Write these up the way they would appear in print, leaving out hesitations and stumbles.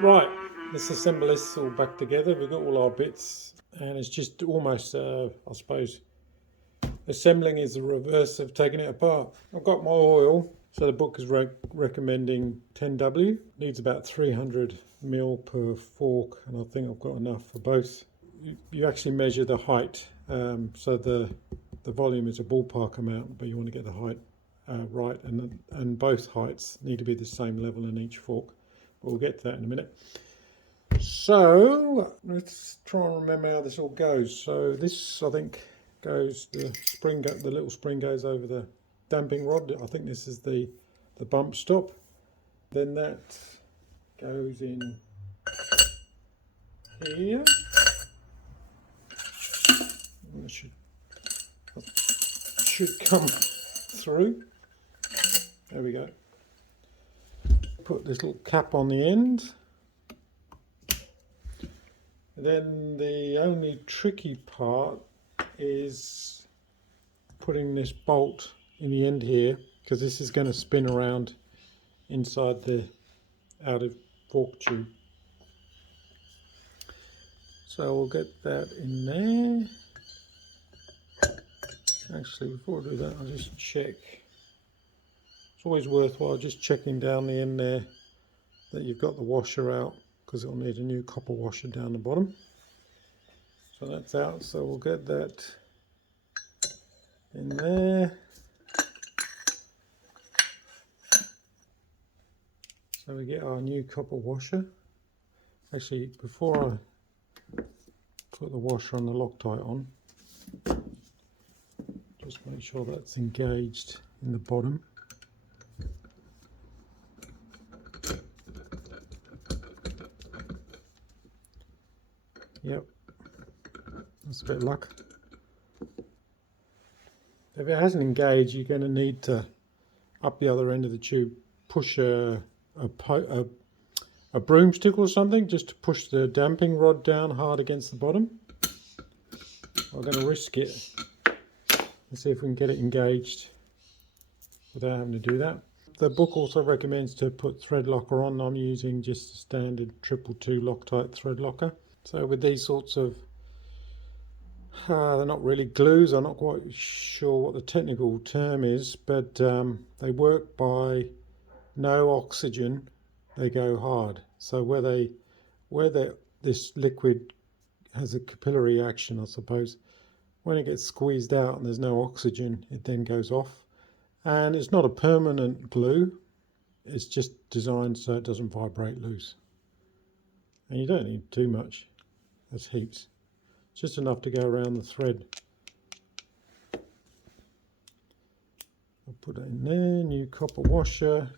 Right, let's assemble this all back together. We've got all our bits, and it's just almost, I suppose, assembling is the reverse of taking it apart. I've got my oil, so the book is recommending 10W. Needs about 300 ml per fork, and I think I've got enough for both. You actually measure the height, so the volume is a ballpark amount, but you want to get the height right, and both heights need to be the same level in each fork. But we'll get to that in a minute. So let's try and remember how this all goes. So this, I think, goes, the little spring goes over the damping rod. I think this is the bump stop. Then that goes in here. It should come through. There we go. Put this little cap on the end. Then the only tricky part is putting this bolt in the end here, because this is going to spin around inside the outer fork tube. So we'll get that in there. Actually, before I do that, I'll just check. It's always worthwhile just checking down the end there that you've got the washer out, because it'll need a new copper washer down the bottom. So that's out, so we'll get that in there. So we get our new copper washer. Actually, before I put the washer on the Loctite on, just make sure that's engaged in the bottom. Yep, that's a bit of luck. If it hasn't engaged, you're going to need to, up the other end of the tube, push a broomstick or something, just to push the damping rod down hard against the bottom. I'm going to risk it and see if we can get it engaged without having to do that. The book also recommends to put thread locker on. I'm using just a standard 222 Loctite thread locker. So with these sorts of, they're not really glues, I'm not quite sure what the technical term is, but they work by no oxygen, they go hard. So where this liquid has a capillary action, I suppose, when it gets squeezed out and there's no oxygen, it then goes off. And it's not a permanent glue, it's just designed so it doesn't vibrate loose. And you don't need too much, that's heaps. Just enough to go around the thread. I'll put it in there, new copper washer.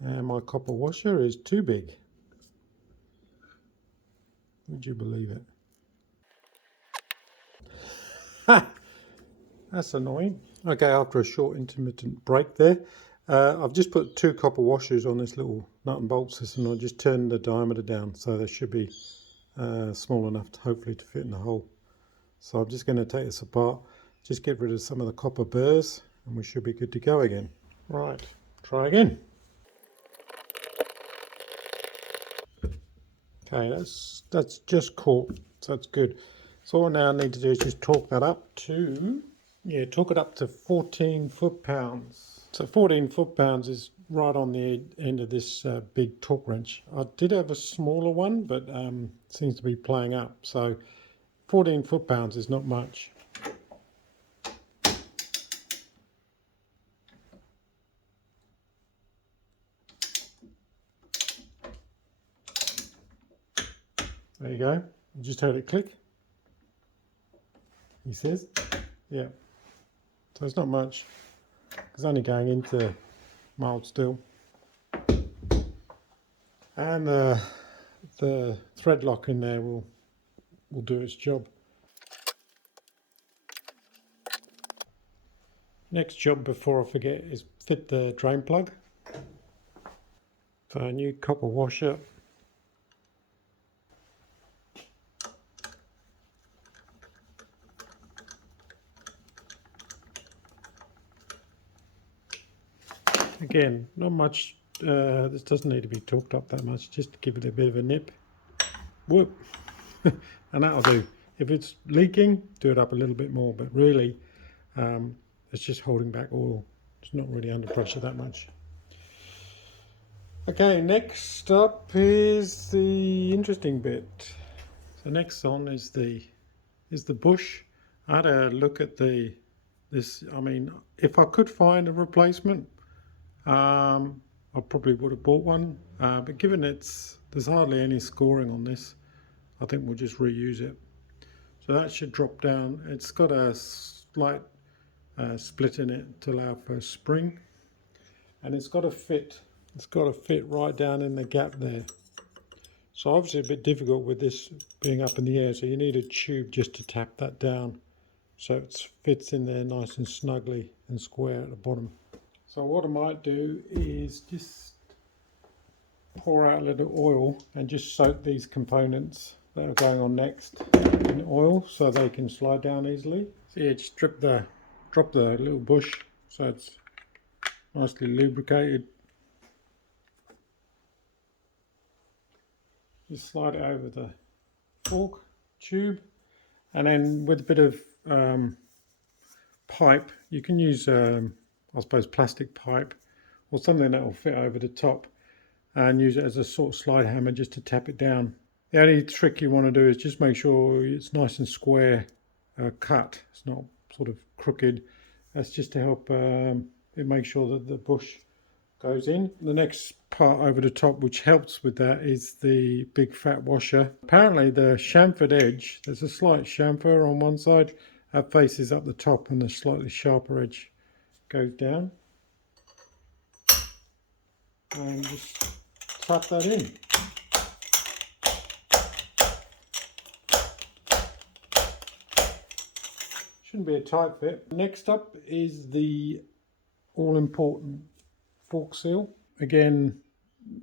And my copper washer is too big. Would you believe it? Ha! That's annoying. Okay, after a short intermittent break there, I've just put 2 copper washers on this little nut and bolt system. I'll just turn the diameter down so they should be small enough to hopefully to fit in the hole. So I'm just going to take this apart, just get rid of some of the copper burrs, and we should be good to go again. Right, try again. Okay, that's just caught, so that's good. So all I now need to do is just torque that up to, torque it up to 14 foot-pounds. So 14 foot-pounds is right on the end of this big torque wrench. I did have a smaller one, but seems to be playing up. So 14 foot-pounds is not much. There you go. You just heard it click. He says, yeah. So it's not much. It's only going into mild steel. And the thread lock in there will do its job. Next job before I forget is fit the drain plug. So a new copper washer. Again, not much this doesn't need to be torqued up that much, just to give it a bit of a nip. Whoop. And that'll do. If it's leaking, do it up a little bit more, but really it's just holding back oil. It's not really under pressure that much. Okay, next up is the interesting bit. So next on is the bush. I had a look at this. I mean, if I could find a replacement, I probably would have bought one. But given there's hardly any scoring on this, I think we'll just reuse it. So that should drop down. It's got a slight split in it to allow for a spring, and it's got to fit. It's got to fit right down in the gap there. So obviously a bit difficult with this being up in the air, so you need a tube just to tap that down so it fits in there nice and snugly and square at the bottom. So what I might do is just pour out a little oil and just soak these components that are going on next in oil so they can slide down easily. So yeah, just drop the little bush so it's nicely lubricated. Just slide it over the fork tube, and then with a bit of pipe, you can use I suppose plastic pipe or something that will fit over the top, and use it as a sort of slide hammer just to tap it down. The only trick you want to do is just make sure it's nice and square cut. It's not sort of crooked. That's just to help it make sure that the bush goes in. The next part over the top which helps with that is the big fat washer. Apparently the chamfered edge, there's a slight chamfer on one side, that faces up the top, and the slightly sharper edge goes down. And just tap that in. Shouldn't be a tight fit. Next up is the all-important fork seal. Again,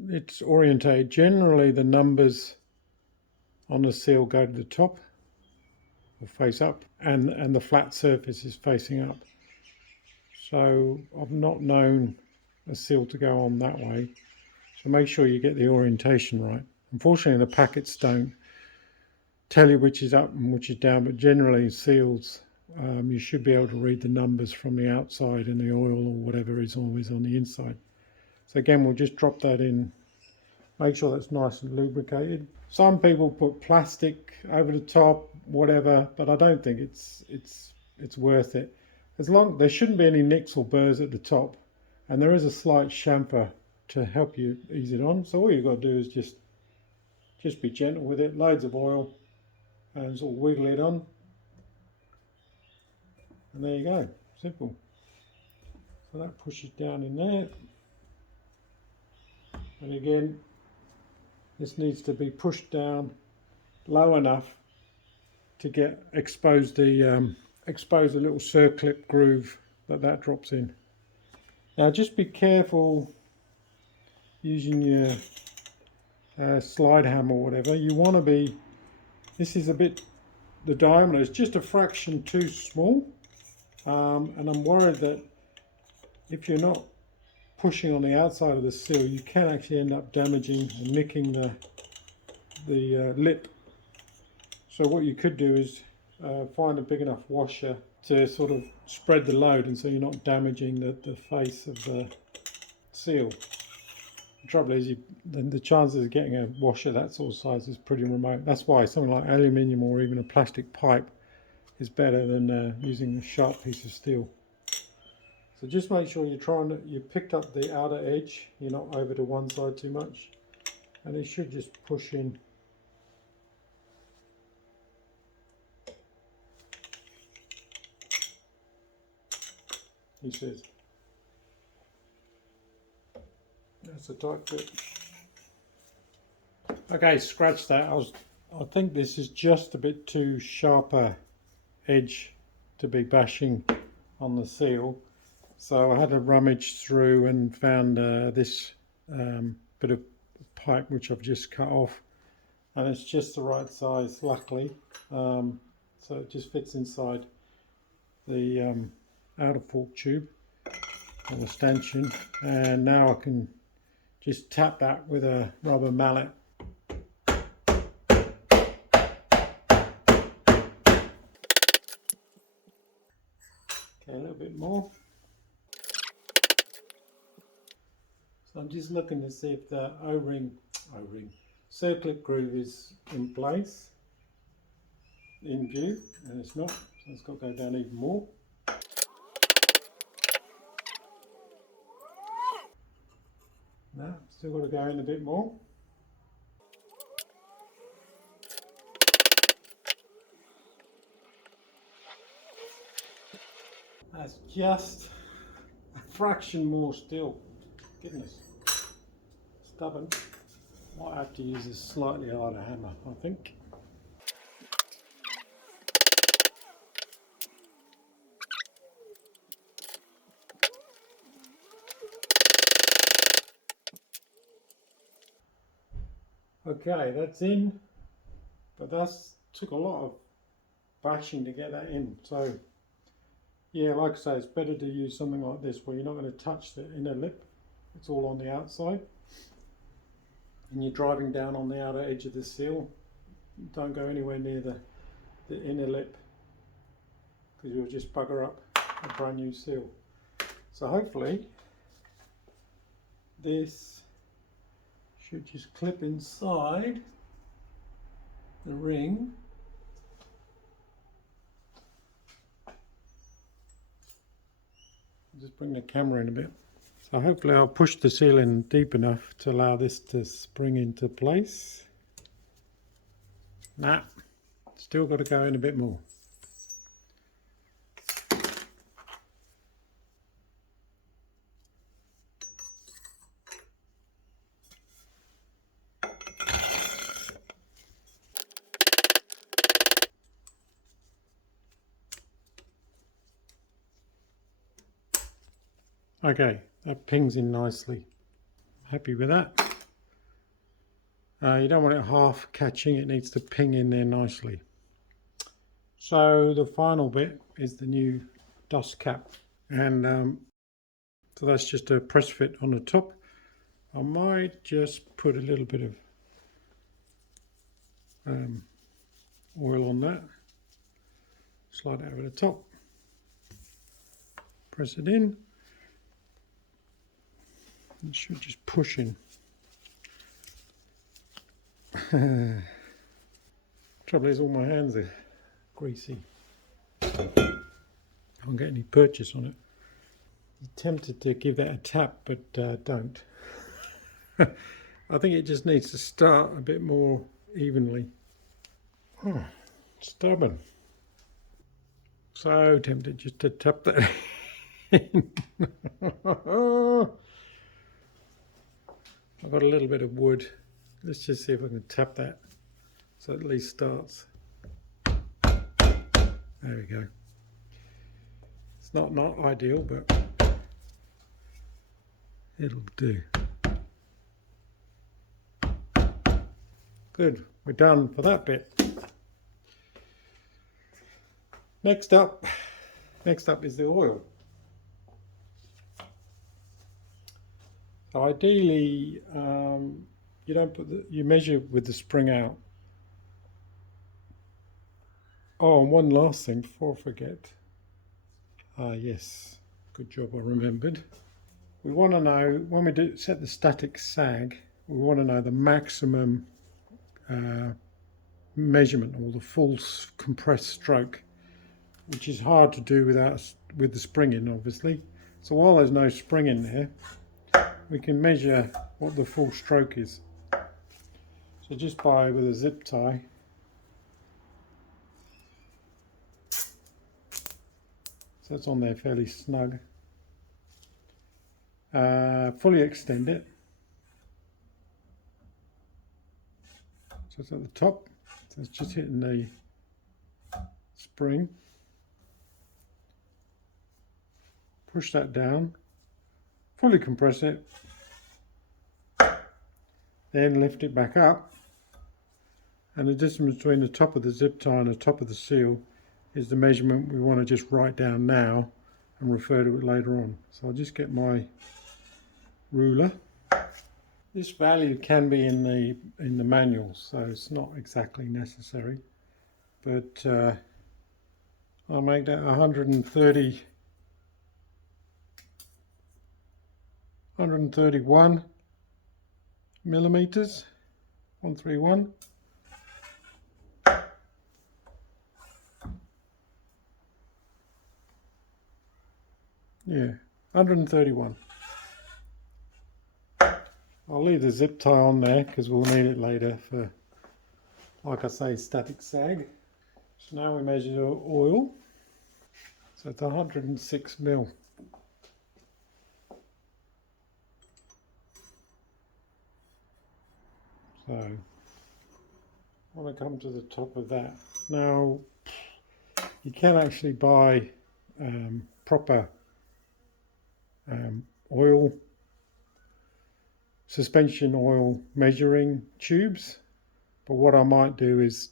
it's orientated. Generally the numbers on the seal go to the top or face up, and the flat surface is facing up. So I've not known a seal to go on that way. So make sure you get the orientation right. Unfortunately the packets don't tell you which is up and which is down, but generally seals, you should be able to read the numbers from the outside, and the oil or whatever is always on the inside. So again, we'll just drop that in, make sure that's nice and lubricated. Some people put plastic over the top, whatever, but I don't think it's worth it. There shouldn't be any nicks or burrs at the top, and there is a slight chamfer to help you ease it on. So all you've got to do is just be gentle with it, loads of oil, and sort of wiggle it on. And there you go, simple. So that pushes down in there. And again, this needs to be pushed down low enough to expose the little circlip groove that drops in. Now just be careful using your slide hammer or whatever. You want to be, this is the diameter is just a fraction too small, and I'm worried that if you're not pushing on the outside of the seal, you can actually end up damaging and nicking the lip. So what you could do is find a big enough washer to sort of spread the load, and so you're not damaging the face of the seal. The trouble is the chances of getting a washer that sort of size is pretty remote. That's why something like aluminium or even a plastic pipe is better than using a sharp piece of steel. So just make sure you picked up the outer edge, you're not over to one side too much, and it should just push in. He says. That's a tight fit. Okay, scratch that. I think this is just a bit too sharper edge to be bashing on the seal. So I had to rummage through and found this bit of pipe which I've just cut off, and it's just the right size, luckily. So it just fits inside the outer fork tube or the stanchion, and now I can just tap that with a rubber mallet. Okay, a little bit more. So I'm just looking to see if the O-ring circlip groove is in place, in view, and it's not, so it's got to go down even more. No, still got to go in a bit more. That's just a fraction more still. Goodness. Stubborn. Might have to use a slightly harder hammer, I think. Okay, that's in, but that's took a lot of bashing to get that in. So yeah, like I say, it's better to use something like this where you're not going to touch the inner lip. It's all on the outside. And you're driving down on the outer edge of the seal. Don't go anywhere near the inner lip, because you'll just bugger up a brand new seal. So hopefully this should just clip inside the ring. Just bring the camera in a bit. So hopefully I'll push the seal in deep enough to allow this to spring into place. Nah, still got to go in a bit more. Okay, that pings in nicely. Happy with that. You don't want it half catching, it needs to ping in there nicely. So the final bit is the new dust cap, and so that's just a press fit on the top. I might just put a little bit of oil on that, slide it over the top, press it in. It should just push in. Trouble is, all my hands are greasy. Can't get any purchase on it. I'm tempted to give that a tap, but don't. I think it just needs to start a bit more evenly. Oh, stubborn. So tempted just to tap that in. I've got a little bit of wood. Let's just see if I can tap that so it at least starts. There we go. It's not ideal, but it'll do. Good, we're done for that bit. Next up is the oil. So ideally, you don't put you measure with the spring out. Oh, and one last thing before I forget. Yes, good job, I remembered. We want to know, when we set the static sag, we want to know the maximum measurement, or the full compressed stroke, which is hard to do with the spring in, obviously. So while there's no spring in there, we can measure what the full stroke is. So just with a zip tie, so it's on there fairly snug. Fully extend it, so it's at the top, so it's just hitting the spring. Push that down, fully compress it, then lift it back up, and the distance between the top of the zip tie and the top of the seal is the measurement we want to just write down now and refer to it later on. So I'll just get my ruler. This value can be in the manual, so it's not exactly necessary, but I'll make that 131 millimeters, 131. Yeah, 131. I'll leave the zip tie on there because we'll need it later for, like I say, static sag. So now we measure the oil. So it's 106 mil. So I want to come to the top of that. Now you can actually buy proper oil, suspension oil measuring tubes, but what I might do is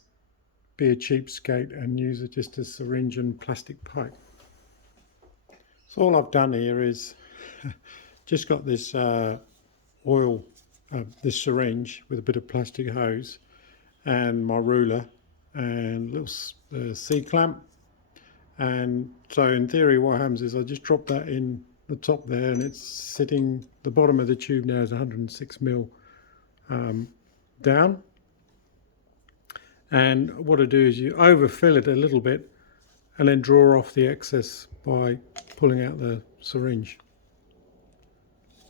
be a cheapskate and use it just a syringe and plastic pipe. So all I've done here is just got this oil, this syringe with a bit of plastic hose and my ruler and a little C-clamp, and so in theory what happens is I just drop that in the top there and it's sitting, the bottom of the tube now is 106 mil down, and what I do is you overfill it a little bit and then draw off the excess by pulling out the syringe,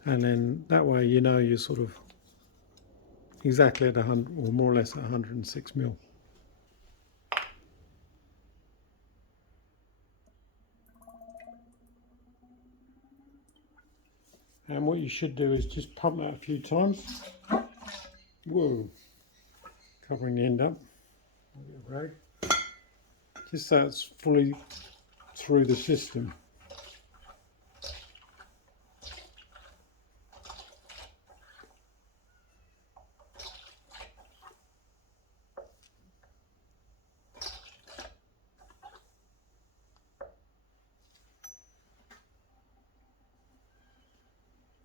and then that way you know you're sort of exactly at 100 or more or less at 106 mil. And what you should do is just pump that a few times. Whoa, covering the end up. Rag. Just so it's fully through the system.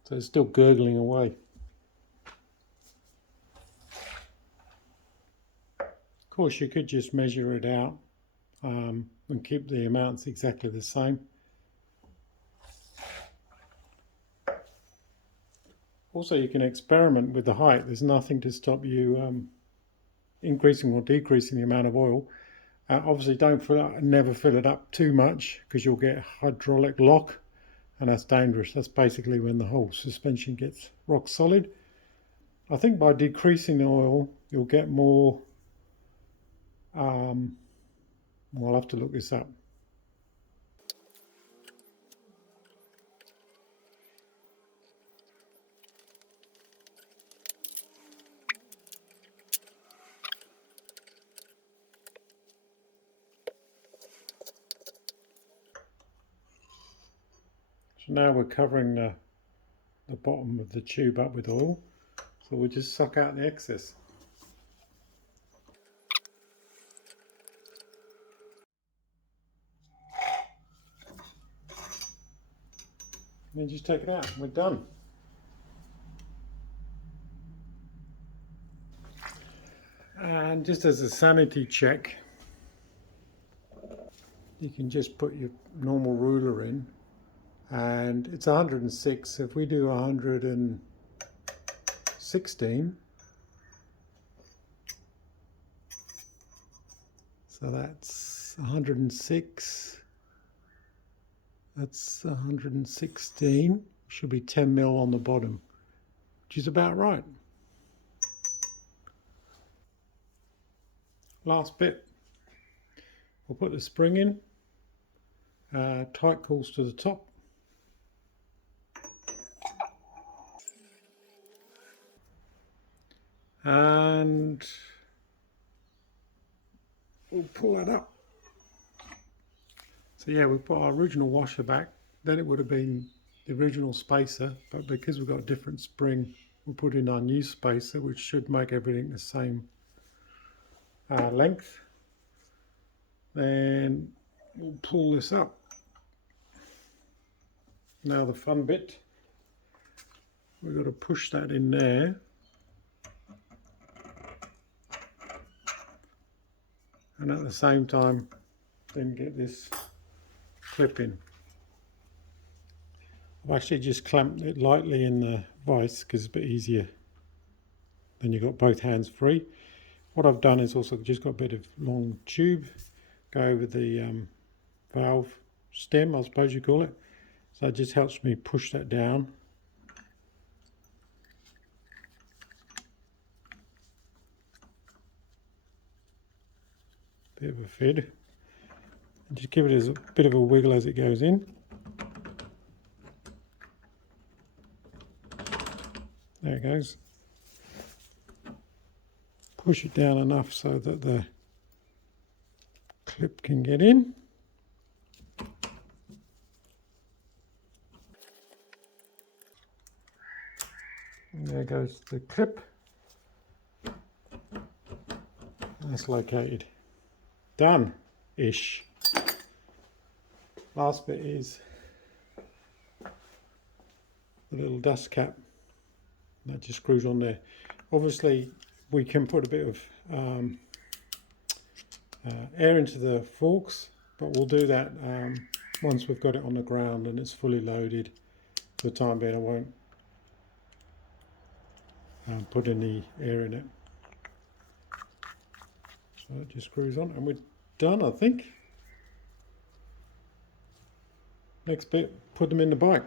So it's still gurgling away. Of course, you could just measure it out and keep the amounts exactly the same. Also, you can experiment with the height. There's nothing to stop you increasing or decreasing the amount of oil. Obviously, never fill it up too much because you'll get hydraulic lock, and that's dangerous. That's basically when the whole suspension gets rock solid. I think by decreasing the oil, you'll get more. Well, I'll have to look this up. So now we're covering the bottom of the tube up with oil. So we'll just suck out the excess. And then just take it out and we're done. And just as a sanity check, you can just put your normal ruler in, and it's 106. If we do 116, so that's 106, that's 116, should be 10 mil on the bottom, which is about right. Last bit, we'll put the spring in, tight calls to the top, and we'll pull that up. So yeah, we put our original washer back, then it would have been the original spacer, but because we've got a different spring, we'll put in our new spacer, which should make everything the same length. Then we'll pull this up. Now the fun bit, we've got to push that in there. And at the same time, then get this clip in. I've actually just clamped it lightly in the vise because it's a bit easier. Then you've got both hands free. What I've done is also just got a bit of long tube, go over the valve stem, I suppose you call it. So it just helps me push that down. Bit of a fid. And just give it a bit of a wiggle as it goes in. There it goes. Push it down enough so that the clip can get in. And there goes the clip. That's located. Done-ish. Last bit is the little dust cap. That just screws on there. Obviously, we can put a bit of air into the forks, but we'll do that once we've got it on the ground and it's fully loaded. For the time being, I won't put any air in it. So it just screws on and we're done, I think. Next bit, put them in the bike.